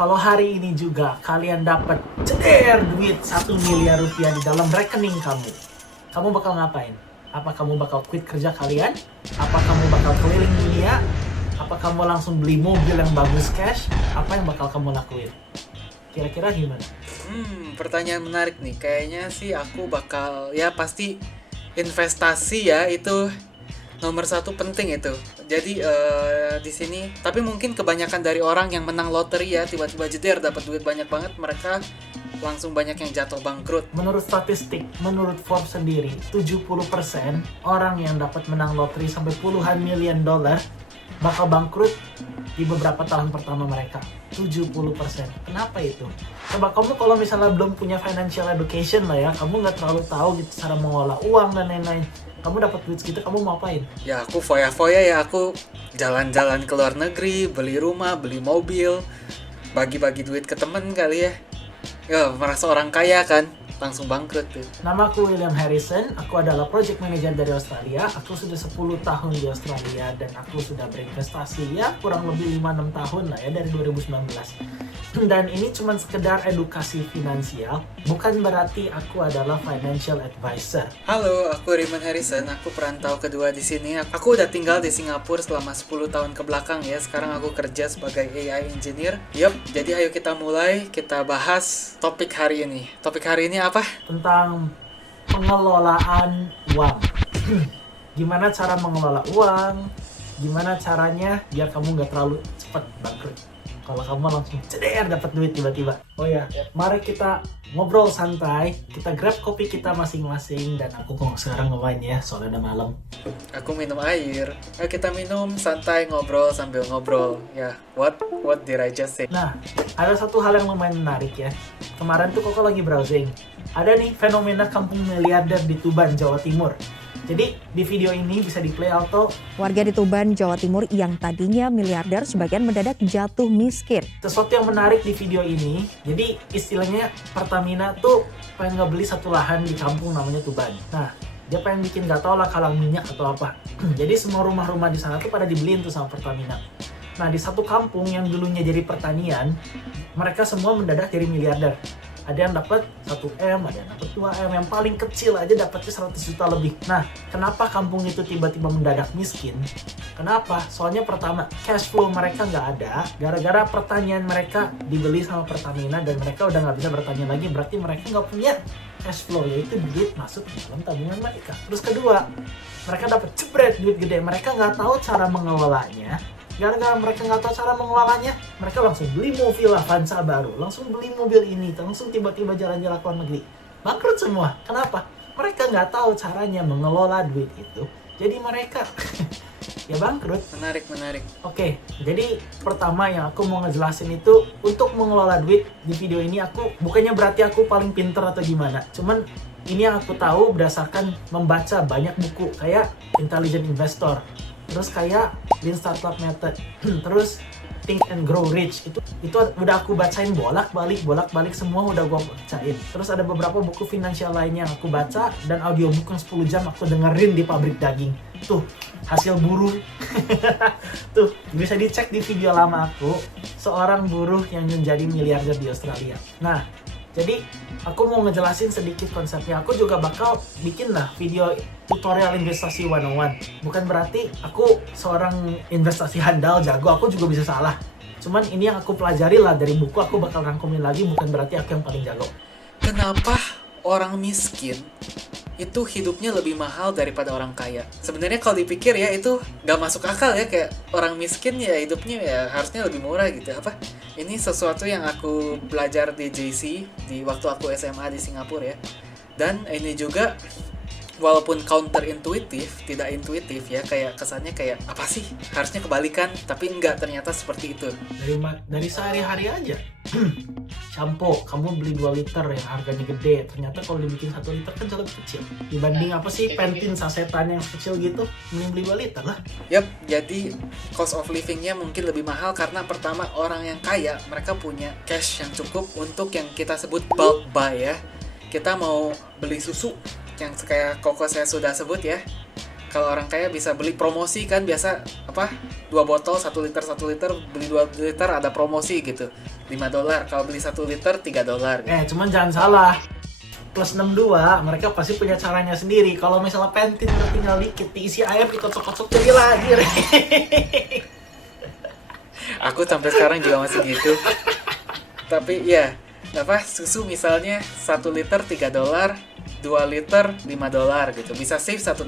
kalau hari ini juga kalian dapat duit 1 miliar rupiah di dalam rekening kamu, kamu bakal ngapain? Apa kamu bakal quit kerja kalian? Apa kamu bakal keliling dunia? Apa kamu langsung beli mobil yang bagus cash? Apa yang bakal kamu lakuin? Kira-kira gimana? Pertanyaan menarik nih. Kayaknya sih aku bakal, ya pasti investasi ya, itu nomor satu penting itu. Jadi di sini, tapi mungkin kebanyakan dari orang yang menang loteri ya, tiba-tiba jeder dapat duit banyak banget, mereka langsung banyak yang jatuh bangkrut. Menurut statistik, menurut Forbes sendiri, 70% orang yang dapat menang loteri sampai puluhan miliar dolar bakal bangkrut di beberapa tahun pertama mereka. 70%. Kenapa itu? Coba kamu kalau misalnya belum punya financial education lah ya, kamu nggak terlalu tahu gitu cara mengolah uang dan lain-lain. Kamu dapat duit segitu, kamu mau apain? Ya aku foya-foya ya, aku jalan-jalan ke luar negeri, beli rumah, beli mobil, bagi-bagi duit ke temen kali ya. Ya merasa orang kaya kan, langsung bangkrut tuh. Namaku William Harrison, aku adalah project manager dari Australia. Aku sudah 10 tahun di Australia dan aku sudah berinvestasi ya kurang lebih 5-6 tahun lah ya dari 2019. Dan ini cuma sekedar edukasi finansial, bukan berarti aku adalah financial advisor. Halo, aku Raymond Harrison, aku perantau kedua di sini. Aku udah tinggal di Singapura selama 10 tahun ke belakang ya. Sekarang aku kerja sebagai AI engineer. Yup, jadi ayo kita mulai, kita bahas topik hari ini. Topik hari ini apa? Tentang pengelolaan uang. Gimana cara mengelola uang, gimana caranya biar kamu nggak terlalu cepat bangkrut. Kalau kamu langsung dapat duit tiba-tiba. Oh ya, mari kita ngobrol santai, kita grab kopi kita masing-masing, dan aku kok sekarang ngewain ya, soalnya udah malam. Aku minum air. Ayo kita minum, santai, ngobrol sambil ngobrol. Ya, what did I just say? Nah, ada satu hal yang lumayan menarik ya. Kemarin tuh Koko lagi browsing. Ada nih fenomena kampung miliarder di Tuban, Jawa Timur. Jadi di video ini bisa di play auto. Warga di Tuban, Jawa Timur yang tadinya miliarder sebagian mendadak jatuh miskin. Sesuatu yang menarik di video ini, jadi istilahnya Pertamina tuh pengen ngebeli satu lahan di kampung namanya Tuban. Nah, dia pengen bikin gak tau lah kalang minyak atau apa. Jadi semua rumah-rumah di sana tuh pada dibeliin tuh sama Pertamina. Nah, di satu kampung yang dulunya jadi pertanian, mereka semua mendadak jadi miliarder. Ada yang dapat 1M, ada yang dapat 2M, yang paling kecil aja dapatnya 100 juta lebih. Nah, kenapa kampung itu tiba-tiba mendadak miskin? Kenapa? Soalnya pertama, cash flow mereka nggak ada, gara-gara pertanian mereka dibeli sama Pertamina dan mereka udah nggak bisa bertanian lagi, berarti mereka nggak punya cash flow, yaitu duit masuk ke dalam tabungan mereka. Terus kedua, mereka dapat duit gede, mereka nggak tahu cara mengelolanya. Gara-gara mereka nggak tahu cara mengelolanya, mereka langsung beli mobil Avanza baru, langsung beli mobil ini, langsung tiba-tiba jalan-jalan ke luar negeri. Bangkrut semua. Kenapa? Mereka nggak tahu caranya mengelola duit itu. Jadi mereka ya bangkrut. Menarik. Oke, jadi pertama yang aku mau ngejelasin itu, untuk mengelola duit di video ini aku, bukannya berarti aku paling pinter atau gimana. Cuman ini yang aku tahu berdasarkan membaca banyak buku kayak Intelligent Investor. Terus kayak Lean Startup Method, terus Think and Grow Rich, itu udah aku bacain bolak-balik semua udah gua bacain. Terus ada beberapa buku finansial lainnya yang aku baca, dan audiobook yang 10 jam aku dengerin di pabrik daging. Tuh, hasil buruh. Tuh, bisa dicek di video lama aku, seorang buruh yang menjadi miliarder di Australia. Nah, jadi aku mau ngejelasin sedikit konsepnya. Aku juga bakal bikin lah video tutorial investasi 101. Bukan berarti aku seorang investasi handal, jago, aku juga bisa salah. Cuman ini yang aku pelajari lah dari buku, aku bakal rangkumin lagi, bukan berarti aku yang paling jago. Kenapa orang miskin itu hidupnya lebih mahal daripada orang kaya? Sebenarnya kalau dipikir ya itu gak masuk akal ya, kayak orang miskin ya hidupnya ya harusnya lebih murah gitu. Apa? Ini sesuatu yang aku belajar di JC di waktu aku SMA di Singapura ya. Dan ini juga walaupun counter intuitif, tidak intuitif ya, kayak kesannya kayak apa sih? Harusnya kebalikan, tapi enggak, ternyata seperti itu. Dari sehari-hari aja. Shampoo, kamu beli 2 liter yang harganya gede, ternyata kalau dibikin 1 liter kan jauh lebih kecil. Dibanding apa sih Pantene sasetan yang kecil gitu, mending beli 2 liter lah. Yap, jadi cost of living-nya mungkin lebih mahal karena pertama orang yang kaya, mereka punya cash yang cukup untuk yang kita sebut bulk buy ya. Kita mau beli susu yang kayak Koko saya sudah sebut ya, Kalau orang kaya bisa beli promosi kan, biasa apa 2 botol 1 liter beli 2 liter ada promosi gitu, $5. Kalau beli 1 liter $3 gitu. Cuman jangan salah, plus 62 mereka pasti punya caranya sendiri. Kalau misalnya pentin tinggal dikit diisi air dikocok-kocok jadi lagi. Aku sampai sekarang juga masih gitu. Tapi ya, apa susu misalnya 1 liter $3, 2 liter $5 gitu. Bisa save $1.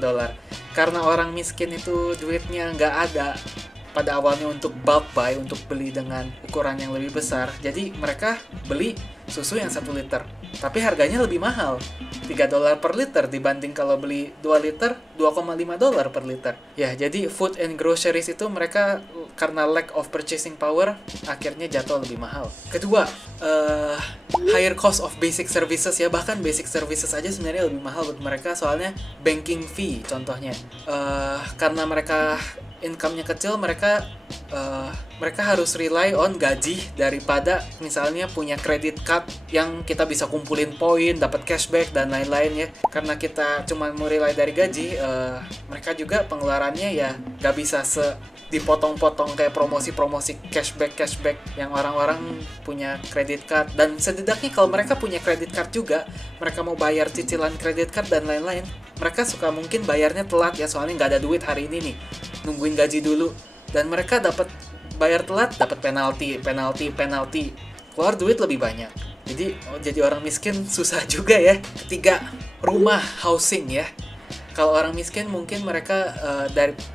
Karena orang miskin itu duitnya nggak ada pada awalnya untuk bulk buy, untuk beli dengan ukuran yang lebih besar. Jadi mereka beli susu yang 1 liter. Tapi harganya lebih mahal, $3 per liter dibanding kalau beli 2 liter, $2,5 per liter. Ya, jadi food and groceries itu mereka karena lack of purchasing power akhirnya jatuh lebih mahal. Kedua, higher cost of basic services ya, bahkan basic services aja sebenarnya lebih mahal buat mereka, soalnya banking fee contohnya. Karena mereka income-nya kecil, mereka harus rely on gaji daripada misalnya punya credit card yang kita bisa kumpulin poin, dapat cashback dan lain-lain ya. Karena kita cuma mau rely dari gaji, mereka juga pengeluarannya ya gak bisa dipotong-potong kayak promosi-promosi cashback yang orang-orang punya credit card. Dan setidaknya kalau mereka punya credit card juga, mereka mau bayar cicilan credit card dan lain-lain, mereka suka mungkin bayarnya telat ya, soalnya nggak ada duit hari ini nih, nungguin gaji dulu, dan mereka dapat bayar telat, dapat penalti, keluar duit lebih banyak. Jadi orang miskin susah juga ya. Ketiga, rumah, housing ya. Kalau orang miskin mungkin mereka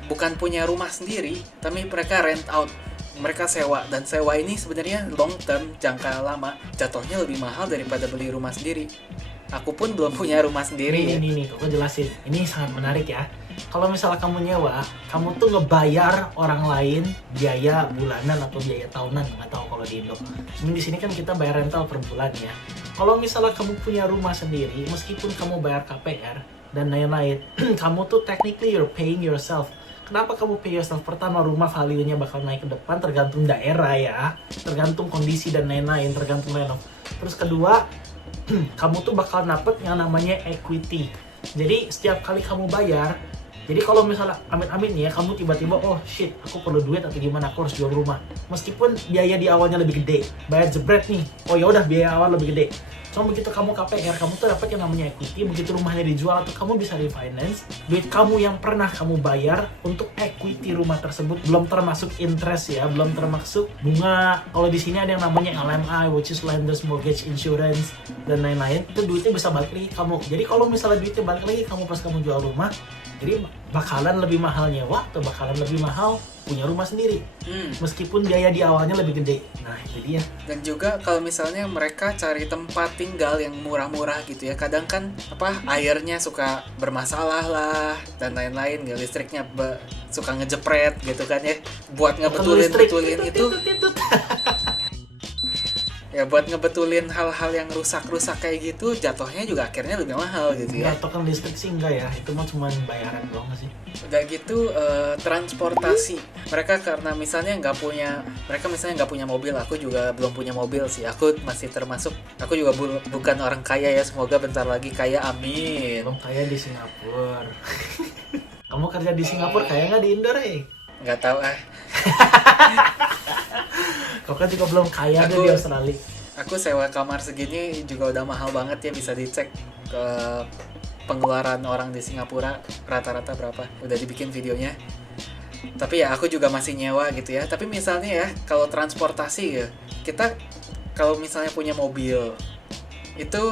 bukan punya rumah sendiri, tapi mereka rent out, mereka sewa, dan sewa ini sebenarnya long term, jangka lama, jatuhnya lebih mahal daripada beli rumah sendiri. Aku pun belum punya rumah sendiri. Ini, kok jelasin. Ini sangat menarik ya. Kalau misalnya kamu nyewa, kamu tuh ngebayar orang lain biaya bulanan atau biaya tahunan, nggak tahu kalau di Indo. Cuman di sini kan kita bayar rental per bulan ya. Kalau misalnya kamu punya rumah sendiri, meskipun kamu bayar KPR dan lain-lain, kamu tuh technically you're paying yourself. Kenapa kamu pay yourself? Pertama, rumah value-nya bakal naik ke depan, tergantung daerah ya, tergantung kondisi dan lain-lain, tergantung renov. Terus kedua, kamu tuh bakal dapet yang namanya equity. Jadi setiap kali kamu bayar, jadi kalau misalnya amit-amit nih ya, kamu tiba-tiba oh shit, aku perlu duit atau gimana, aku harus jual rumah. Meskipun biaya di awalnya lebih gede, bayar jebret nih, oh ya udah biaya awal lebih gede. Cuma begitu kamu KPR, kamu tuh dapat yang namanya equity. Begitu rumahnya dijual atau kamu bisa refinance, duit kamu yang pernah kamu bayar untuk equity rumah tersebut, belum termasuk interest ya, belum termasuk bunga. Kalau di sini ada yang namanya LMI, which is Lenders Mortgage Insurance dan lain-lain, itu duitnya bisa balik lagi kamu. Jadi kalau misalnya duitnya balik lagi kamu pas kamu jual rumah, jadi bakalan lebih mahal nyewa atau bakalan lebih mahal punya rumah sendiri. Meskipun biaya di awalnya lebih gede. Nah, itu dia. Dan juga kalau misalnya mereka cari tempat tinggal yang murah-murah gitu ya, kadang kan airnya suka bermasalah lah dan lain-lain, listriknya suka ngejepret gitu kan ya. Buat ngebetulin itu ya, buat ngebetulin hal-hal yang rusak-rusak kayak gitu, jatuhnya juga akhirnya lebih mahal gitu ya. Token listrik sih enggak ya, itu mah cuma bayaran doang sih. Udah gitu transportasi, mereka karena misalnya nggak punya mobil. Aku juga belum punya mobil sih, aku masih termasuk, aku juga bukan orang kaya ya, semoga bentar lagi kaya, amin. Belum kaya di Singapura. Kamu kerja di Singapura kaya nggak di Indo, Rey? Nggak tahu Kau kan juga belum kaya deh di Australia. Aku sewa kamar segini juga udah mahal banget ya, bisa dicek ke pengeluaran orang di Singapura rata-rata berapa, udah dibikin videonya. Tapi ya aku juga masih nyewa gitu ya. Tapi misalnya ya, kalau transportasi ya, kita kalau misalnya punya mobil itu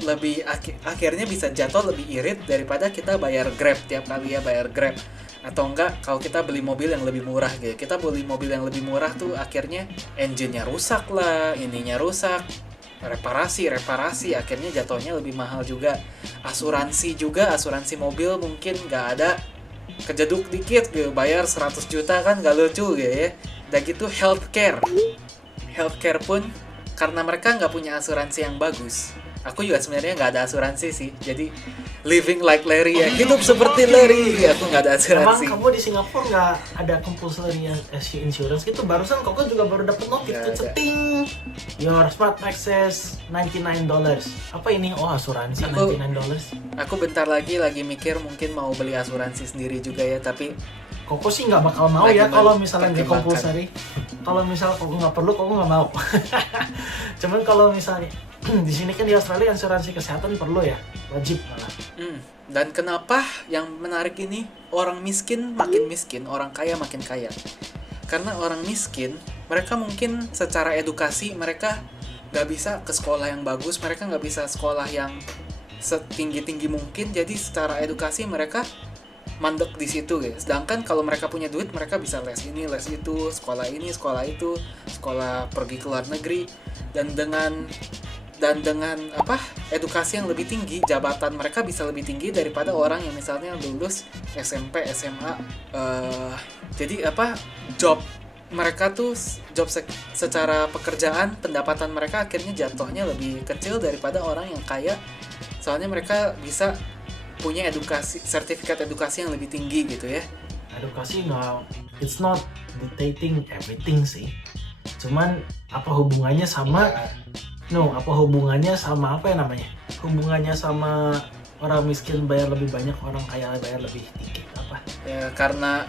lebih akhirnya bisa jatuh lebih irit daripada kita bayar Grab tiap kali ya, bayar Grab. Atau enggak kalau kita beli mobil yang lebih murah gitu. Kita beli mobil yang lebih murah tuh akhirnya engine-nya rusak lah, ininya rusak, reparasi akhirnya jatuhnya lebih mahal juga. Asuransi mobil mungkin nggak ada, kejeduk dikit gitu, bayar 100 juta kan nggak lucu gitu ya. Dan gitu healthcare pun karena mereka nggak punya asuransi yang bagus, Aku juga sebenarnya nggak ada asuransi sih. Jadi living like Larry ya, hidup seperti Larry. Aku nggak ada Emang asuransi. kamu di Singapura nggak ada compulsory insurance gitu? Barusan Koko juga baru dapat notif Nggak tuh, ada. ceting. Your smart access $99. Apa ini? Oh, asuransi Aku- $99. Aku bentar lagi mikir mungkin mau beli asuransi sendiri juga ya, tapi Koko sih nggak bakal mau Lagi ya kalau misalnya nggak mempertimbangkan. compulsory. Kalau misal Koko nggak perlu, Koko nggak mau. Cuman kalau misalnya di sini kan di Australia asuransi kesehatan perlu ya, wajib malah. Dan kenapa yang menarik ini orang miskin makin miskin, orang kaya makin kaya? Karena orang miskin, mereka mungkin secara edukasi mereka nggak bisa ke sekolah yang bagus, mereka nggak bisa sekolah yang setinggi-tinggi mungkin, jadi secara edukasi mereka mandek di situ guys. Sedangkan kalau mereka punya duit, mereka bisa les ini, les itu, sekolah ini, sekolah itu, sekolah pergi ke luar negeri, dan dengan edukasi yang lebih tinggi, jabatan mereka bisa lebih tinggi daripada orang yang misalnya lulus SMP, SMA. Jadi job mereka tuh secara pekerjaan, pendapatan mereka akhirnya jatuhnya lebih kecil daripada orang yang kaya. Soalnya mereka bisa punya sertifikat edukasi yang lebih tinggi gitu ya. Edukasi nggak, it's not dictating everything sih. Cuman apa hubungannya sama apa ya namanya? Hubungannya sama orang miskin bayar lebih banyak, orang kaya bayar lebih dikit apa? Ya, karena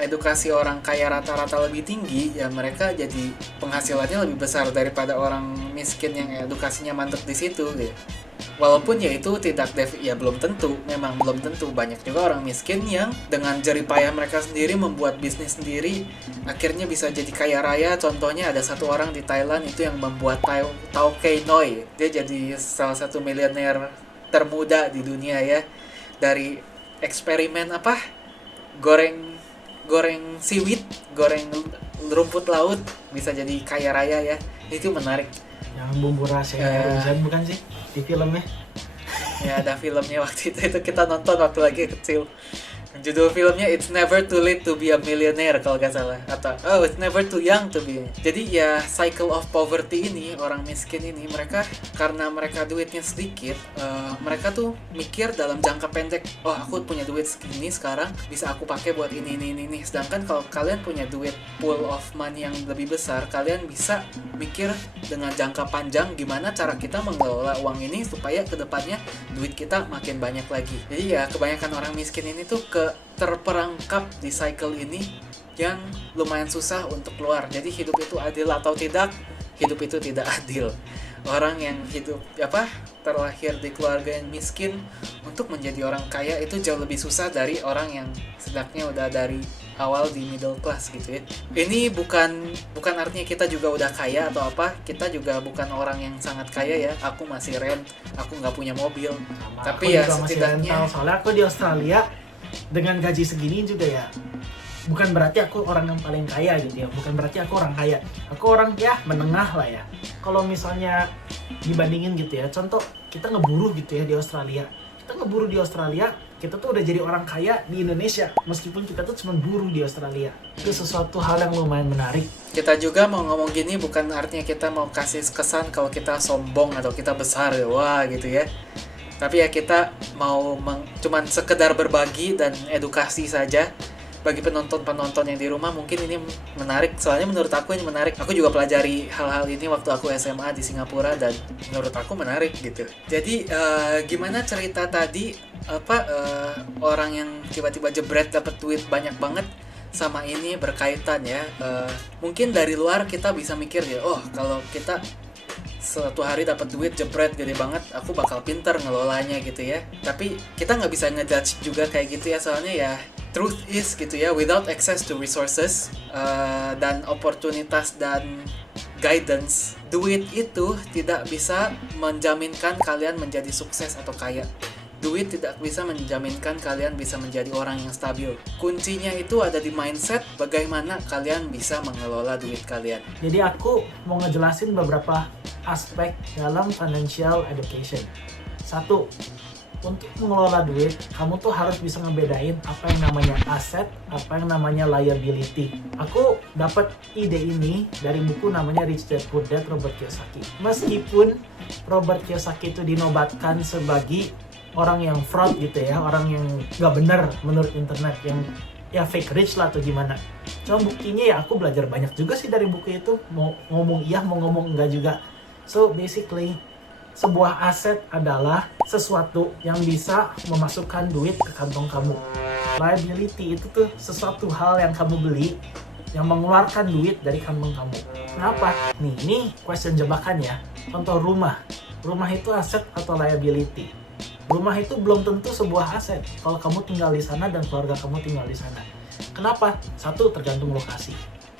edukasi orang kaya rata-rata lebih tinggi, ya mereka jadi penghasilannya lebih besar daripada orang miskin yang edukasinya mandek di situ gitu. Walaupun ya itu belum tentu, memang belum tentu. Banyak juga orang miskin yang dengan jerih payah mereka sendiri membuat bisnis sendiri, akhirnya bisa jadi kaya raya. Contohnya ada satu orang di Thailand itu yang membuat Tauke Noi. Dia jadi salah satu miliuner termuda di dunia ya, dari eksperimen goreng seaweed, goreng rumput laut bisa jadi kaya raya ya. Itu menarik. Yang bumbu rahasianya Rizan bukan sih di filmnya? Ya ada filmnya waktu itu kita nonton waktu lagi kecil. Judul filmnya It's Never Too Late to Be a Millionaire kalau nggak salah, atau It's Never Too Young to Be. Jadi ya cycle of poverty ini, orang miskin ini, mereka karena mereka duitnya sedikit, mereka tuh mikir dalam jangka pendek. Oh, aku punya duit segini sekarang, bisa aku pakai buat ini. Sedangkan kalau kalian punya duit pool of money yang lebih besar, kalian bisa mikir dengan jangka panjang gimana cara kita mengelola uang ini supaya kedepannya duit kita makin banyak lagi. Jadi ya kebanyakan orang miskin ini tuh terperangkap di cycle ini yang lumayan susah untuk keluar. Jadi hidup itu adil atau tidak? Hidup itu tidak adil. Orang yang hidup terlahir di keluarga yang miskin untuk menjadi orang kaya itu jauh lebih susah dari orang yang setidaknya udah dari awal di middle class gitu ya. Ini bukan artinya kita juga udah kaya atau apa. Kita juga bukan orang yang sangat kaya ya. Aku masih rent, aku nggak punya mobil. Sama, Tapi aku ya juga masih setidaknya rental. Soalnya aku di Australia dengan gaji segini juga ya, bukan berarti aku orang yang paling kaya gitu ya, bukan berarti aku orang kaya, aku orang ya menengah lah ya. Kalau misalnya dibandingin gitu ya, contoh kita ngeburu gitu ya di Australia, kita tuh udah jadi orang kaya di Indonesia meskipun kita tuh cuma buruh di Australia. Itu sesuatu hal yang lumayan menarik. Kita juga mau ngomong gini bukan artinya kita mau kasih kesan kalau kita sombong atau kita besar ya, wah gitu ya. Tapi ya kita mau cuman sekedar berbagi dan edukasi saja. Bagi penonton-penonton yang di rumah mungkin ini menarik. Soalnya menurut aku ini menarik. Aku juga pelajari hal-hal ini waktu aku SMA di Singapura dan menurut aku menarik gitu. Jadi gimana cerita tadi orang yang tiba-tiba jebret dapat duit banyak banget sama ini berkaitan ya. Mungkin dari luar kita bisa mikir ya, oh kalau kita suatu hari dapat duit jebret gede banget, aku bakal pinter ngelolanya gitu ya. Tapi kita nggak bisa ngejudge juga kayak gitu ya, soalnya ya truth is gitu ya, without access to resources dan oportunitas dan guidance, duit itu tidak bisa menjaminkan kalian menjadi sukses atau kaya. Duit tidak bisa menjaminkan kalian bisa menjadi orang yang stabil. Kuncinya itu ada di mindset, bagaimana kalian bisa mengelola duit kalian. Jadi aku mau ngejelasin beberapa aspek dalam financial education. 1, untuk mengelola duit, kamu tuh harus bisa ngebedain apa yang namanya aset, apa yang namanya liability. Aku dapat ide ini dari buku namanya Rich Dad Poor Dad Robert Kiyosaki. Meskipun Robert Kiyosaki itu dinobatkan sebagai orang yang fraud gitu ya, orang yang nggak benar menurut internet, yang ya fake rich lah atau gimana. Cuma buktinya ya aku belajar banyak juga sih dari buku itu. Mau ngomong iya, mau ngomong enggak juga. So basically, sebuah aset adalah sesuatu yang bisa memasukkan duit ke kantong kamu. Liability itu tuh sesuatu hal yang kamu beli yang mengeluarkan duit dari kantong kamu. Kenapa? Nih, ini question jebakan ya. Contoh rumah. Rumah itu aset atau liability? Rumah itu belum tentu sebuah aset kalau kamu tinggal di sana dan keluarga kamu tinggal di sana. Kenapa? Satu, tergantung lokasi.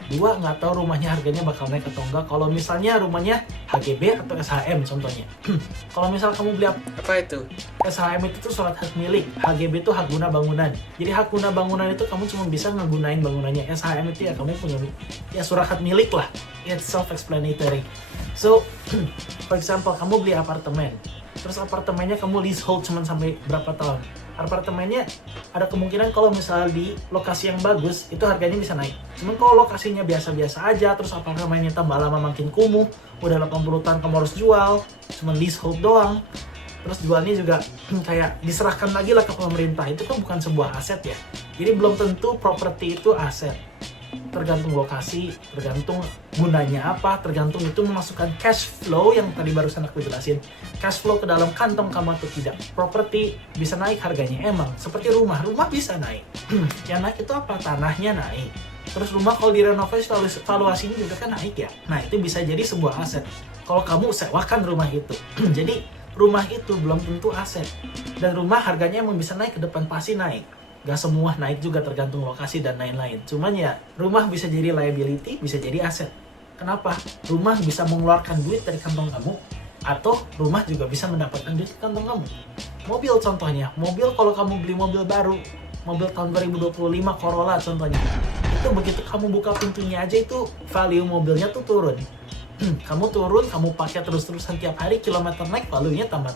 Dua, nggak tahu rumahnya harganya bakal naik atau enggak. Kalau misalnya rumahnya HGB atau SHM contohnya. Kalau misal kamu beli Apa itu? SHM itu tuh surat hak milik, HGB itu hak guna bangunan. Jadi hak guna bangunan itu kamu cuma bisa ngegunain bangunannya. SHM itu ya kamu punya ya surat hak milik lah. It's self-explanatory. So, for example, kamu beli apartemen. Terus apartemennya kamu leasehold cuma sampai berapa tahun. Apartemennya ada kemungkinan kalau misalnya di lokasi yang bagus, itu harganya bisa naik. Cuman kalau lokasinya biasa-biasa aja, terus apartemennya tambah lama makin kumuh, udah 80 tahun kamu harus jual, cuma leasehold doang. Terus jualnya juga kayak diserahkan lagi lah ke pemerintah. Itu kan bukan sebuah aset ya. Jadi belum tentu properti itu aset. Tergantung lokasi, tergantung gunanya apa, tergantung itu memasukkan cash flow yang tadi barusan aku jelasin. Cash flow ke dalam kantong kamu atau tidak. Properti bisa naik harganya emang. Seperti rumah bisa naik. Yang naik itu apa? Tanahnya naik. Terus rumah kalau direnovasi valuasinya juga kan naik ya. Nah itu bisa jadi sebuah aset. Kalau kamu sewakan rumah itu. Jadi rumah itu belum tentu aset. Dan rumah harganya emang bisa naik, ke depan pasti naik. Gak semua naik juga, tergantung lokasi dan lain-lain. Cuman ya rumah bisa jadi liability, bisa jadi aset. Kenapa? Rumah bisa mengeluarkan duit dari kantong kamu, atau rumah juga bisa mendapatkan duit di kantong kamu. Mobil contohnya, mobil kalau kamu beli mobil baru, mobil tahun 2025 Corolla contohnya, itu begitu kamu buka pintunya aja itu value mobilnya tuh turun. Kamu turun, kamu pakai terus-terusan tiap hari, kilometer naik, value-nya tambah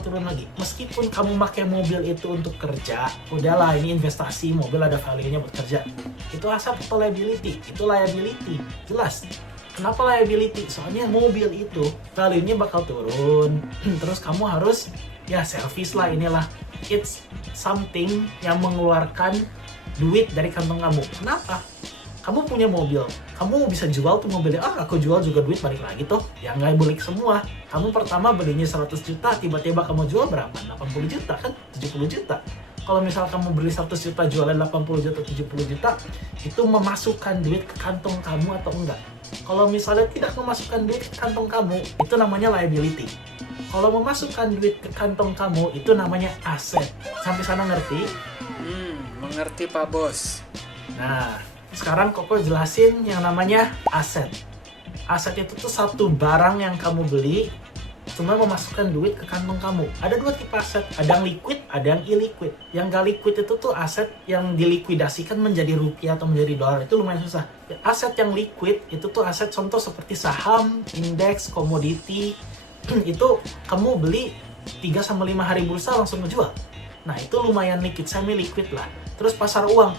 turun lagi. Meskipun kamu pakai mobil itu untuk kerja, udahlah ini investasi, mobil ada value-nya buat kerja. Itu aset atau liability? Itu liability, jelas. Kenapa liability? Soalnya mobil itu value-nya bakal turun. Terus kamu harus ya service lah, inilah. It's something yang mengeluarkan duit dari kantong kamu. Kenapa? Kamu punya mobil, kamu bisa jual tuh mobilnya, aku jual juga duit balik lagi toh. Ya nggak balik semua. Kamu pertama belinya 100 juta, tiba-tiba kamu jual berapa? 80 juta kan? 70 juta. Kalau misal kamu beli 100 juta, jualan 80 juta, 70 juta, itu memasukkan duit ke kantong kamu atau enggak? Kalau misalnya tidak memasukkan duit ke kantong kamu, itu namanya liability. Kalau memasukkan duit ke kantong kamu, itu namanya aset. Sampai sana ngerti? Mengerti Pak Bos. Nah, sekarang Koko jelasin yang namanya aset. Aset itu tuh satu barang yang kamu beli, cuma memasukkan duit ke kantong kamu. Ada dua tipe aset, ada yang liquid, ada yang illiquid. Yang gak liquid itu tuh aset yang dilikuidasikan menjadi rupiah atau menjadi dolar, itu lumayan susah. Aset yang liquid itu tuh aset contoh seperti saham, indeks, komoditi. Itu kamu beli 3-5 hari bursa langsung ngejual. Nah itu lumayan liquid, semi liquid lah. Terus pasar uang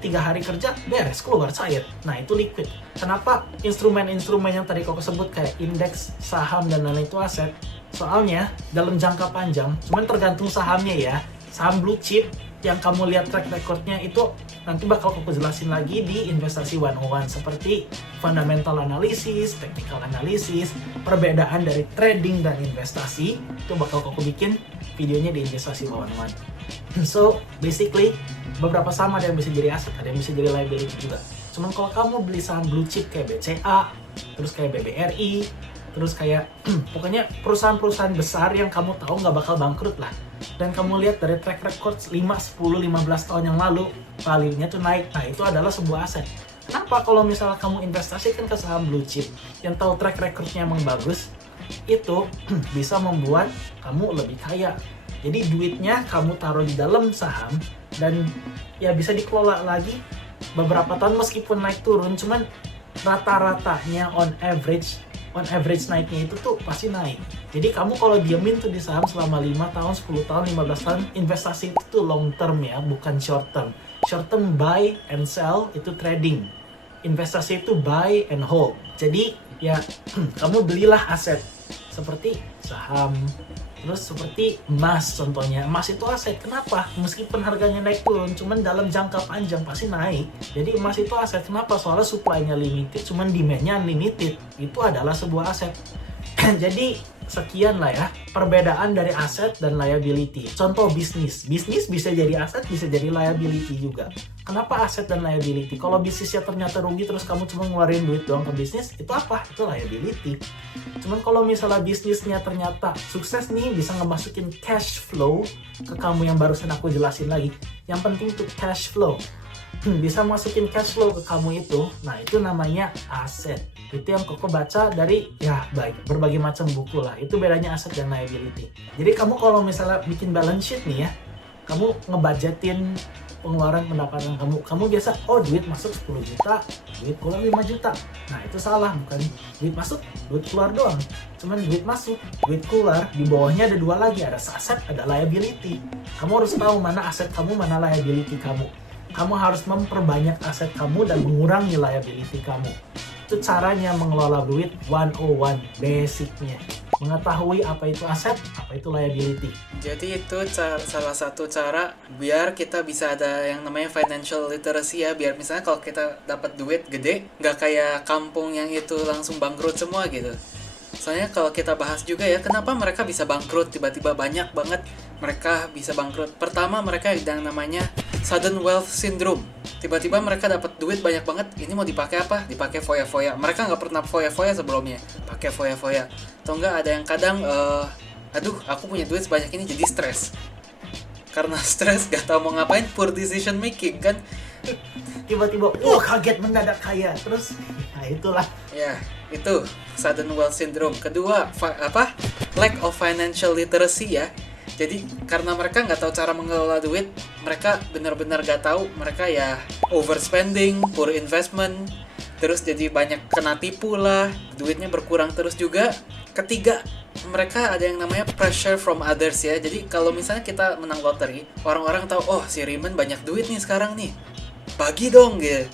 3 hari kerja beres, keluar cair. Nah itu liquid. Kenapa instrumen-instrumen yang tadi kau sebut kayak indeks, saham dan lain-lain itu aset? Soalnya dalam jangka panjang, cuman tergantung sahamnya ya. Saham blue chip yang kamu lihat track recordnya itu nanti bakal aku jelasin lagi di Investasi 101, seperti fundamental analysis, technical analysis, perbedaan dari trading dan investasi. Itu bakal aku bikin videonya di Investasi 101. So basically beberapa saham ada yang bisa jadi aset, ada yang bisa jadi liability juga. Cuman kalau kamu beli saham blue chip kayak BCA, terus kayak BBRI, terus kayak pokoknya perusahaan-perusahaan besar yang kamu tahu nggak bakal bangkrut lah. Dan kamu lihat dari track record 5, 10, 15 tahun yang lalu, value-nya tuh naik. Nah itu adalah sebuah aset. Kenapa kalau misalnya kamu investasikan ke saham blue chip yang tahu track record-nya emang bagus, itu bisa membuat kamu lebih kaya. Jadi duitnya kamu taruh di dalam saham dan ya bisa dikelola lagi beberapa tahun meskipun naik turun, cuman rata-ratanya on average on average naiknya itu tuh pasti naik. Jadi kamu kalau diemin tuh di saham selama 5 tahun, 10 tahun, 15 tahun, investasi itu tuh long term ya, bukan short term. Short term buy and sell itu trading. Investasi itu buy and hold. Jadi ya kamu belilah aset seperti saham, terus seperti emas contohnya. Emas itu aset. Kenapa? Meskipun harganya naik turun, cuman dalam jangka panjang pasti naik. Jadi emas itu aset. Kenapa? Soalnya supply-nya limited, cuman demand-nya unlimited. Itu adalah sebuah aset. Jadi sekian lah ya perbedaan dari aset dan liability. Contoh bisnis. Bisnis bisa jadi aset, bisa jadi liability juga. Kenapa aset dan liability? Kalau bisnisnya ternyata rugi terus kamu cuma ngeluarin duit doang ke bisnis, itu apa? Itu liability. Cuman kalau misalnya bisnisnya ternyata sukses nih, bisa ngemasukin cash flow ke kamu yang barusan aku jelasin lagi. Yang penting tuh cash flow. Bisa masukin cash flow ke kamu itu, nah itu namanya aset. Itu yang Koko baca dari ya berbagai macam buku lah. Itu bedanya aset dan liability. Jadi kamu kalau misalnya bikin balance sheet nih ya, kamu ngebudgetin pengeluaran pendapatan kamu biasa, oh duit masuk 10 juta, duit keluar 5 juta. Nah itu salah, bukan duit masuk, duit keluar doang. Cuman duit masuk, duit keluar, di bawahnya ada dua lagi, ada aset, ada liability. Kamu harus tahu mana aset kamu, mana liability kamu. Kamu harus memperbanyak aset kamu dan mengurangi liability kamu. Itu caranya mengelola duit 101, basicnya. Mengetahui apa itu aset, apa itu liability. Jadi itu salah satu cara biar kita bisa ada yang namanya financial literacy ya. Biar misalnya kalau kita dapat duit gede, nggak kayak kampung yang itu langsung bangkrut semua gitu. Soalnya kalau kita bahas juga ya, kenapa mereka bisa bangkrut tiba-tiba, banyak banget mereka bisa bangkrut. Pertama, mereka yang namanya sudden wealth syndrome. Tiba-tiba mereka dapat duit banyak banget, ini mau dipakai apa? Dipakai foya-foya. Mereka nggak pernah foya-foya sebelumnya, pakai foya-foya. Atau enggak ada yang kadang, aduh aku punya duit sebanyak ini jadi stres. Karena stres gak tahu mau ngapain, poor decision making kan. Tiba-tiba, wah kaget mendadak kaya. Terus, nah itulah. Ya, itu sudden wealth syndrome. Kedua, lack of financial literacy ya. Jadi karena mereka nggak tahu cara mengelola duit, mereka benar-benar nggak tahu, mereka ya overspending, poor investment, terus jadi banyak kena tipu lah, duitnya berkurang terus juga. Ketiga, mereka ada yang namanya pressure from others ya. Jadi kalau misalnya kita menang loteri, orang-orang tahu, oh si Rimen banyak duit nih sekarang nih, bagi dong gitu.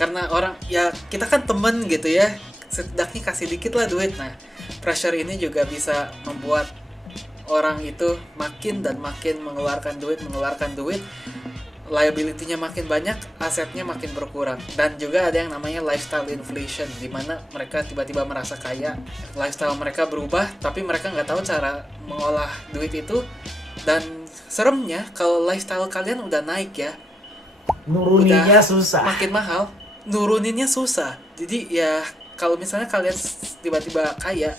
Karena orang, ya kita kan temen gitu ya, setidaknya kasih dikit lah duit. Nah, pressure ini juga bisa membuat orang itu makin dan makin mengeluarkan duit, liability-nya makin banyak, asetnya makin berkurang. Dan juga ada yang namanya lifestyle inflation, di mana mereka tiba-tiba merasa kaya, lifestyle mereka berubah, tapi mereka nggak tahu cara mengolah duit itu. Dan seremnya, kalau lifestyle kalian udah naik ya, Nuruninnya udah susah. makin mahal, nuruninnya susah. Jadi ya, kalau misalnya kalian tiba-tiba kaya,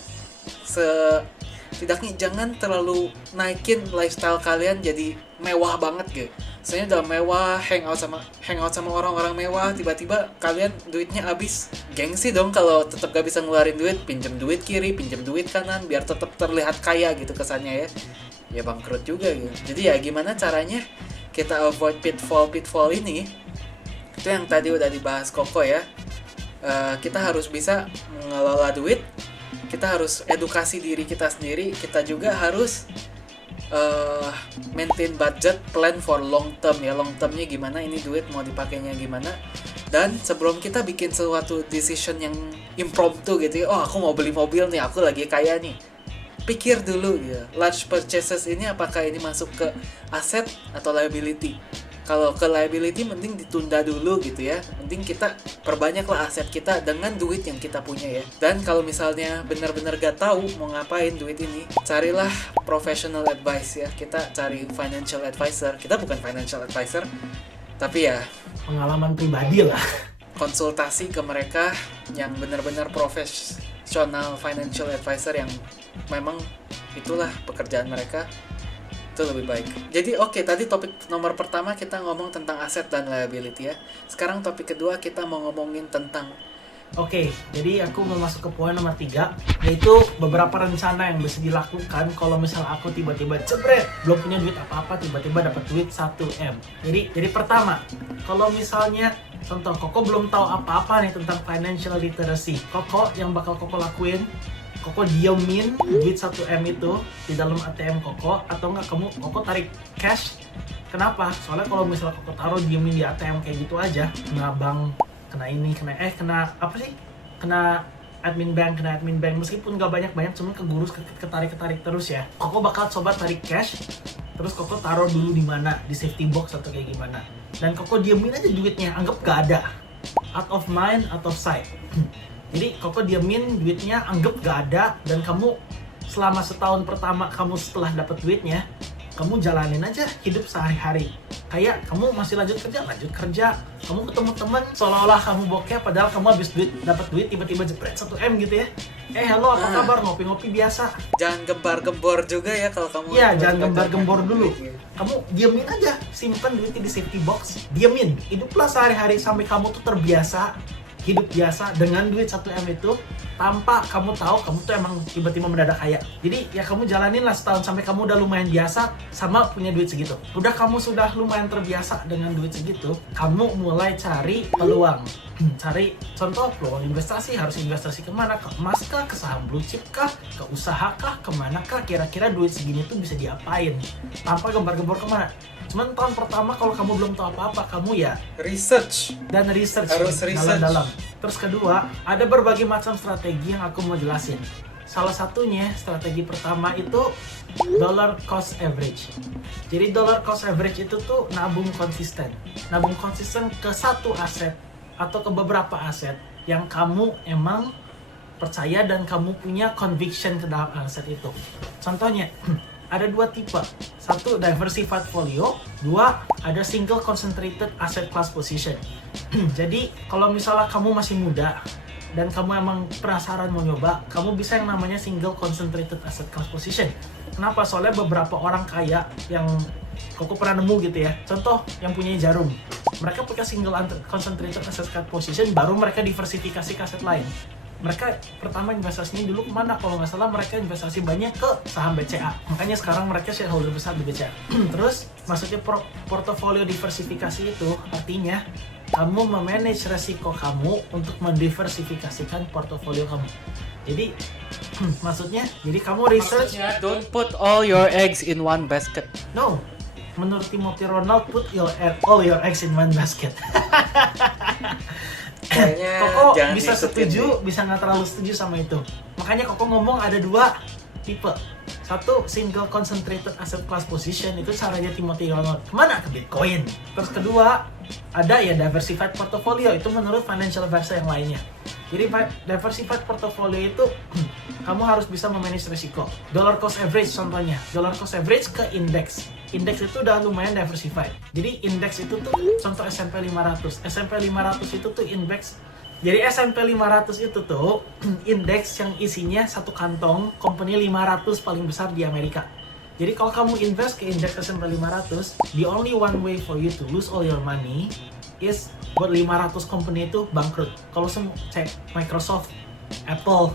setidaknya jangan terlalu naikin lifestyle kalian jadi mewah banget gitu. Soalnya udah mewah, hangout sama orang-orang mewah, tiba-tiba kalian duitnya habis. Gengsi dong kalau tetap gak bisa ngeluarin duit, pinjem duit kiri, pinjem duit kanan biar tetap terlihat kaya gitu kesannya ya. Ya bangkrut juga gitu. Jadi ya gimana caranya kita avoid pitfall ini? Itu yang tadi udah dibahas Koko ya. Kita harus bisa mengelola duit, kita harus edukasi diri kita sendiri, kita juga harus maintain budget plan for long term ya. Long termnya gimana, ini duit mau dipakainya gimana. Dan sebelum kita bikin suatu decision yang impromptu gitu ya, oh aku mau beli mobil nih, aku lagi kaya nih, pikir dulu gitu, large purchases ini apakah ini masuk ke aset atau liability. Kalau ke liability mending ditunda dulu gitu ya. Mending kita perbanyaklah aset kita dengan duit yang kita punya ya. Dan kalau misalnya benar-benar gak tahu mau ngapain duit ini, carilah professional advice ya. Kita cari financial advisor. Kita bukan financial advisor, tapi ya Pengalaman pribadi lah. konsultasi ke mereka yang benar-benar profesional financial advisor yang memang itulah pekerjaan mereka. Itu lebih baik. Jadi oke, tadi topik nomor pertama kita ngomong tentang aset dan liability ya. Sekarang topik kedua kita mau ngomongin tentang Oke, jadi aku mau masuk ke poin nomor 3, yaitu beberapa rencana yang bisa dilakukan kalau misal aku tiba-tiba jebret, belum punya duit apa-apa, tiba-tiba dapat duit 1M. Jadi pertama, kalau misalnya contoh Koko belum tahu apa-apa nih tentang financial literacy. Koko yang bakal Koko lakuin, Koko diemin duit 1M itu di dalam ATM Koko, atau enggak Koko tarik cash. Kenapa? Soalnya kalau misalnya Koko taruh diemin di ATM kayak gitu aja, kena bank, kena apa sih? Kena admin bank, meskipun nggak banyak-banyak, cuman ketarik terus ya. Koko bakal coba tarik cash, terus Koko taruh dulu di mana, di safety box atau kayak gimana. Dan Koko diemin aja duitnya, anggap gak ada. Out of mind, out of sight. Jadi Koko diemin duitnya, anggap gak ada, dan kamu selama setahun pertama kamu setelah dapat duitnya, kamu jalanin aja hidup sehari-hari. Kayak kamu masih lanjut kerja, kamu ketemu teman seolah-olah kamu bokeh, padahal kamu habis dapat duit tiba-tiba jepret 1M gitu ya. Halo, apa kabar? Ngopi-ngopi biasa. Jangan gembar-gembor juga ya kalau kamu. Iya, jangan gembar-gembor dulu. Kamu diemin aja, simpan duitnya di safety box, diemin. Hiduplah sehari-hari sampai kamu tuh terbiasa hidup biasa dengan duit 1M itu, tanpa kamu tahu kamu tuh emang tiba-tiba mendadak kaya. Jadi ya kamu jalanin lah setahun sampai kamu udah lumayan biasa sama punya duit segitu. Udah kamu sudah lumayan terbiasa dengan duit segitu, kamu mulai cari peluang. Cari contoh peluang investasi, harus investasi kemana? Ke emas kah? Ke saham blue chip kah? Ke usaha kah? Kemana kah? Kira-kira duit segini tuh bisa diapain? Tanpa gembar-gembor kemana. Cuman tahun pertama kalau kamu belum tahu apa-apa, kamu ya research harus dalam-dalam. Terus kedua, ada berbagai macam strategi yang aku mau jelasin. Salah satunya, strategi pertama itu dollar cost average. Jadi dollar cost average itu tuh nabung konsisten ke satu aset atau ke beberapa aset yang kamu emang percaya dan kamu punya conviction ke dalam aset itu. Contohnya, ada dua tipe. Satu, diversified folio. Dua, ada single concentrated asset class position. Jadi, kalau misalnya kamu masih muda dan kamu emang penasaran mau nyoba, kamu bisa yang namanya single concentrated asset class position. Kenapa? Soalnya beberapa orang kaya yang Koko pernah nemu gitu ya. Contoh, yang punya Jarum. Mereka punya single concentrated asset class position, baru mereka diversifikasi ke aset lain. Mereka pertama investasinya dulu kemana? Kalau nggak salah mereka investasi banyak ke saham BCA. Makanya sekarang mereka shareholder besar di BCA. Terus maksudnya portofolio diversifikasi itu artinya kamu memanage resiko kamu untuk mendiversifikasikan portofolio kamu. Jadi maksudnya, jadi kamu research. Don't put all your eggs in one basket. No, menurut Timothy Ronald, put all your eggs in one basket. Koko bisa setuju, bisa nggak terlalu setuju sama itu. Makanya Koko ngomong ada dua tipe. Satu, single concentrated asset class position, itu caranya Timothy Ronald. Kemana? Ke Bitcoin. Terus kedua, ada ya diversified portfolio, itu menurut financial advisor yang lainnya. Jadi diversified portfolio itu kamu harus bisa memanage risiko. Dollar cost average contohnya. Dollar cost average ke indeks. Indeks itu udah lumayan diversified. Jadi indeks itu tuh contoh S&P 500. S&P 500 itu tuh indeks. Jadi S&P 500 itu tuh indeks yang isinya satu kantong company 500 paling besar di Amerika. Jadi kalau kamu invest ke indeks S&P 500, the only one way for you to lose all your money is buat 500 company itu bangkrut. Kalau semua cek Microsoft, Apple,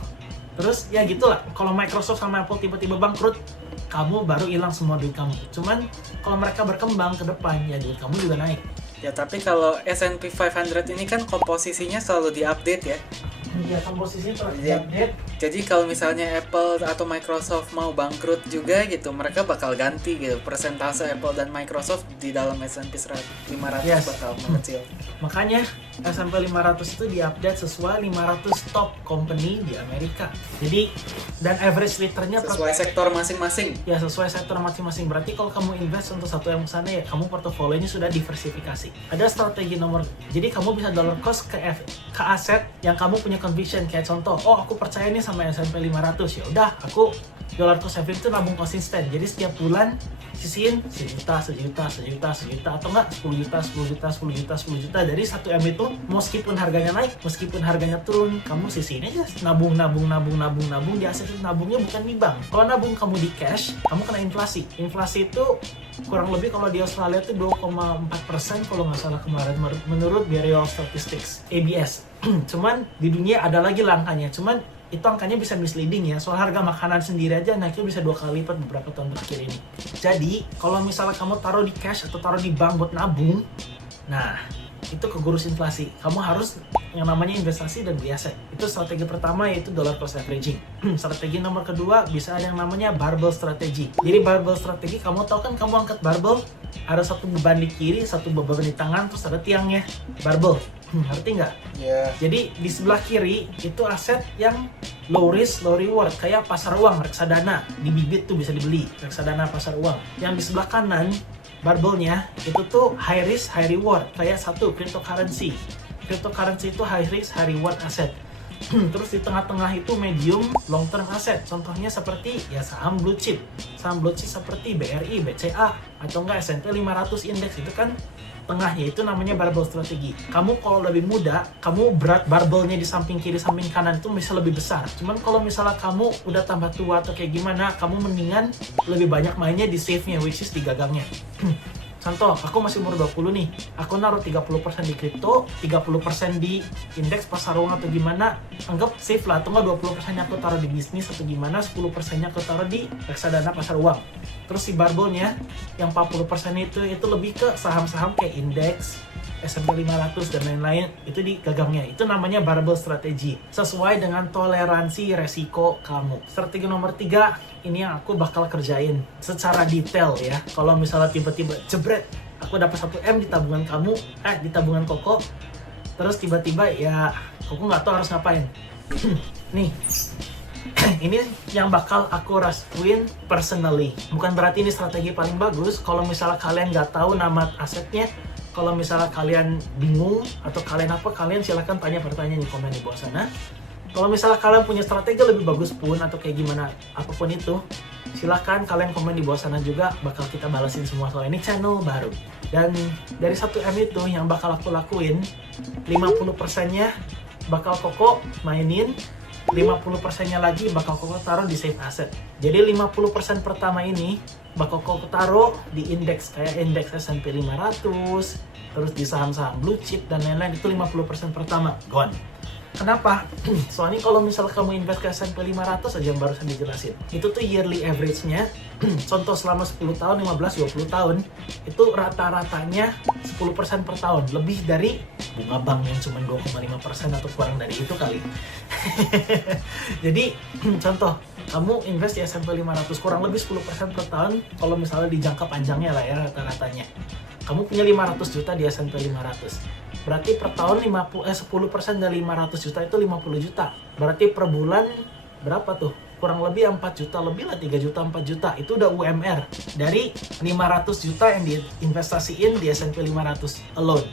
terus ya gitulah. Kalau Microsoft sama Apple tiba-tiba bangkrut, kamu baru hilang semua duit kamu. Cuman kalau mereka berkembang ke depan, ya duit kamu juga naik. Ya tapi kalau S&P 500 ini kan komposisinya selalu diupdate ya. Ya, komposisinya terus diupdate. Jadi kalau misalnya Apple atau Microsoft mau bangkrut juga gitu, mereka bakal ganti gitu. Persentase Apple dan Microsoft di dalam S&P 500 bakal mengecil. Makanya S&P 500 itu diupdate sesuai 500 top company di Amerika. Jadi dan average returnnya sesuai sektor masing-masing. Ya, sesuai sektor masing-masing. Berarti kalau kamu invest untuk satu yang sana ya kamu portofolionya sudah diversifikasi. Ada strategi nomor. Jadi kamu bisa dollar cost ke aset yang kamu punya conviction. Kayak contoh, aku percaya nih sama S&P 500. Ya udah, aku dollar cost average itu nabung konsisten. Jadi setiap bulan sisihin sejuta atau enggak 10 juta dari 1M itu, meskipun harganya naik, meskipun harganya turun, kamu sisihin aja, nabung di aset itu. Nabungnya bukan di bank. Kalau nabung kamu di cash, kamu kena inflasi. Inflasi itu kurang lebih kalau di Australia itu 2,4% kalau nggak salah kemarin menurut Bureau of Statistics, ABS. Cuman di dunia ada lagi angkanya, cuman itu angkanya bisa misleading ya, soal harga makanan sendiri aja naiknya bisa 2 kali lipat beberapa tahun terakhir ini. Jadi kalau misalnya kamu taruh di cash atau taruh di bank buat nabung, nah itu kegurus inflasi. Kamu harus yang namanya investasi dan beli aset. Itu strategi pertama, yaitu dollar cost averaging. Strategi nomor kedua bisa ada yang namanya barbell strategi. Jadi barbell strategi, kamu tahu kan, kamu angkat barbell, ada satu beban di kiri, satu beban di tangan, terus ada tiangnya. Barbell, ngerti nggak? Ya. Jadi di sebelah kiri itu aset yang low risk, low reward, kayak pasar uang, reksadana. Di bibit tuh bisa dibeli, reksadana pasar uang. Yang di sebelah kanan, barbelnya itu tuh high risk, high reward, kayak satu cryptocurrency. Cryptocurrency itu high risk, high reward aset. Terus di tengah-tengah itu medium, long term aset. Contohnya seperti ya saham blue chip. Saham blue chip seperti BRI, BCA, atau enggak S&P 500 index, itu kan tengahnya, itu namanya barbell strategi. Kamu kalau lebih muda, kamu berat barbelnya di samping kiri, samping kanan itu bisa lebih besar. Cuman kalau misalnya kamu udah tambah tua atau kayak gimana, kamu mendingan lebih banyak mainnya di save-nya, which is di gagangnya. Contoh, aku masih umur 20 nih, aku naruh 30% di kripto, 30% di indeks pasar uang atau gimana, anggap safe lah, atau enggak 20% aku taruh di bisnis atau gimana, 10% aku taruh di reksadana pasar uang. Terus si barbelnya, yang 40% itu lebih ke saham-saham kayak indeks, S&P 500 dan lain-lain, itu di gagangnya. Itu namanya barbell strategi, sesuai dengan toleransi resiko kamu. Strategi nomor 3, ini yang aku bakal kerjain secara detail ya. Kalau misalnya tiba-tiba jebret, aku dapat 1M di tabungan kamu, di tabungan Koko, terus tiba-tiba ya Koko nggak tahu harus ngapain. Nih, ini yang bakal aku rasain personally. Bukan berarti ini strategi paling bagus. Kalau misalnya kalian nggak tahu nama asetnya, kalau misalnya kalian bingung atau kalian apa, kalian silahkan tanya pertanyaan di komen di bawah sana. Kalau misalnya kalian punya strategi lebih bagus pun atau kayak gimana, apapun itu, silahkan kalian komen di bawah sana juga, bakal kita balasin semua, soal ini channel baru. Dan dari 1M itu yang bakal aku lakuin, 50%-nya bakal Koko mainin, 50%-nya lagi bakal Koko taruh di safe asset. Jadi 50% pertama ini bakal Koko taruh di indeks, kayak indeks S&P 500, terus di saham-saham blue chip dan lain-lain. Itu 50% pertama, gone. Kenapa? Soalnya kalau misal kamu invest ke S&P 500 aja yang barusan dijelasin, itu tuh yearly average-nya, contoh selama 10 tahun, 15, 20 tahun, itu rata-ratanya 10% per tahun. Lebih dari bunga bank yang cuma 2,5% atau kurang dari itu kali. Jadi, contoh, kamu invest di S&P 500 kurang lebih 10% per tahun, kalau misalnya di jangka panjangnya lah ya rata-ratanya. Kamu punya 500 juta di S&P 500. Berarti per tahun 10% dari 500 juta itu 50 juta. Berarti per bulan berapa tuh? Kurang lebih 4 juta, lebih lah 3 juta, 4 juta. Itu udah UMR dari 500 juta yang diinvestasiin di S&P 500 alone.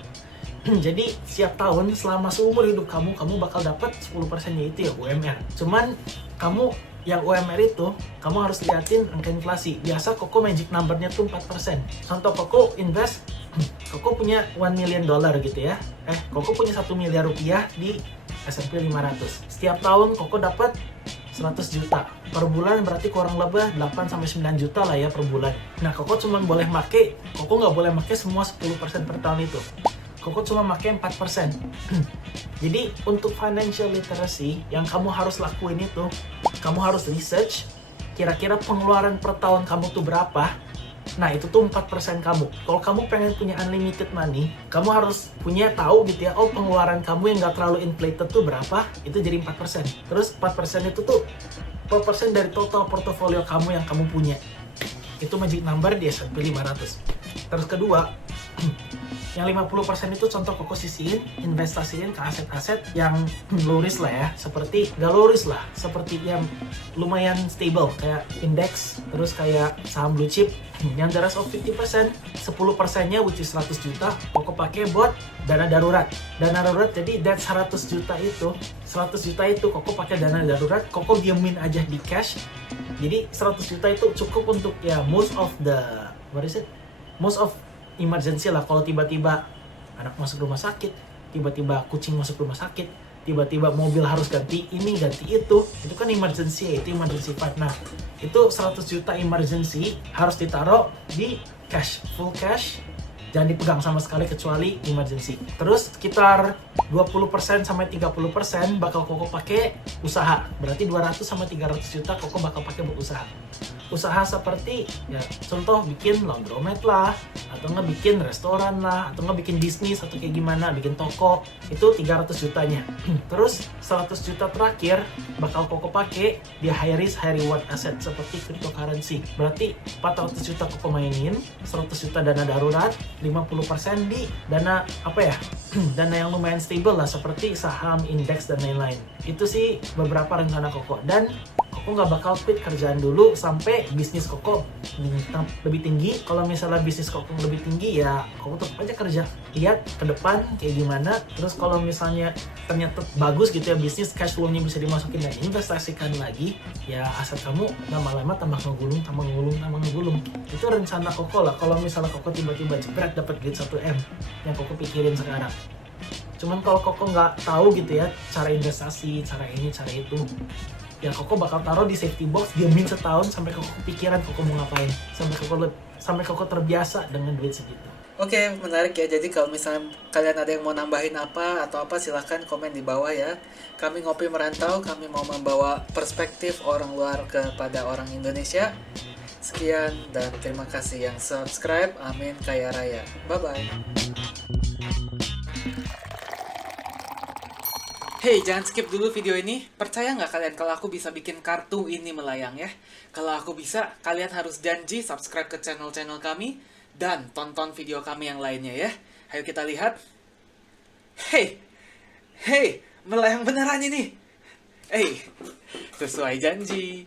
Jadi setiap tahun selama seumur hidup kamu bakal dapat 10%-nya itu ya UMR. Cuman kamu yang UMR itu, kamu harus liatin angka inflasi. Biasa Koko magic number-nya tuh 4%. Contoh Koko invest, Koko punya $1 million gitu ya. Koko punya 1 miliar rupiah di S&P 500. Setiap tahun Koko dapat 100 juta. Per bulan berarti kurang lebih 8-9 juta lah ya per bulan. Nah, Koko cuma boleh make, Koko nggak boleh make semua 10% per tahun itu. Koko cuma pakai 4%. Jadi untuk financial literacy yang kamu harus lakuin itu, kamu harus research kira-kira pengeluaran per tahun kamu tuh berapa. Nah itu tuh 4% kamu. Kalau kamu pengen punya unlimited money, kamu harus punya tahu gitu ya, oh pengeluaran kamu yang gak terlalu inflated tuh berapa, itu jadi 4%. Terus 4% itu tuh 4% dari total portofolio kamu yang kamu punya. Itu magic number di S&P 500. Terus kedua, yang 50% itu contoh Koko sisihin, investasiin ke aset-aset yang low risk lah ya, seperti gak low risk lah, seperti yang lumayan stable kayak indeks, terus kayak saham blue chip. Yang the rest of 50%, 10%-nya which is 100 juta Koko pakai buat dana darurat. Dana darurat, jadi that 100 juta itu Koko pakai dana darurat, Koko diemin aja di cash. Jadi 100 juta itu cukup untuk ya most of emergency lah. Kalau tiba-tiba anak masuk rumah sakit, tiba-tiba kucing masuk rumah sakit, tiba-tiba mobil harus ganti ini, ganti itu kan emergency ya, itu emergency fund. Nah, itu 100 juta emergency harus ditaruh di cash, full cash, Jangan dipegang sama sekali kecuali emergency. Terus sekitar 20% sampai 30% bakal Koko pakai usaha. Berarti 200 sampai 300 juta Koko bakal pakai buat usaha. Usaha seperti ya contoh bikin laundromat lah, atau nggak bikin restoran lah, atau nggak bikin bisnis atau kayak gimana, bikin toko, itu 300 jutanya. Terus 100 juta terakhir bakal Koko pakai di high risk high reward asset seperti cryptocurrency. Berarti 400 juta Koko mainin, 100 juta dana darurat, 50% di dana apa ya? Dana yang lumayan stable lah seperti saham, indeks dan lain-lain. Itu sih beberapa rencana Koko, dan Koko nggak bakal quit kerjaan dulu sampai bisnis Koko lebih tinggi. Kalau misalnya bisnis Koko lebih tinggi ya Koko tetap aja kerja. Lihat ke depan kayak gimana. Terus kalau misalnya ternyata bagus gitu ya bisnis, cash flow-nya bisa dimasukin dan investasikan lagi, ya aset kamu lama-lama tambah ngegulung. Itu rencana Koko lah. Kalau misalnya Koko tiba-tiba jebret dapat duit 1M yang Koko pikirin sekarang. Cuman kalau Koko nggak tahu gitu ya cara investasi, cara ini, cara itu, ya Koko bakal taruh di safety box, diamin setahun sampai Koko kepikiran Koko mau ngapain, sampai Koko terbiasa dengan duit segitu. Oke, menarik ya. Jadi kalau misalnya kalian ada yang mau nambahin apa atau apa, silahkan komen di bawah ya. Kami Ngopi Merantau, kami mau membawa perspektif orang luar kepada orang Indonesia. Sekian dan terima kasih yang subscribe. Amin kaya raya. Bye-bye. Hey, jangan skip dulu video ini. Percaya nggak kalian kalau aku bisa bikin kartu ini melayang ya? Kalau aku bisa, kalian harus janji subscribe ke channel-channel kami dan tonton video kami yang lainnya ya. Ayo kita lihat. Hey, melayang beneran ini. Sesuai janji.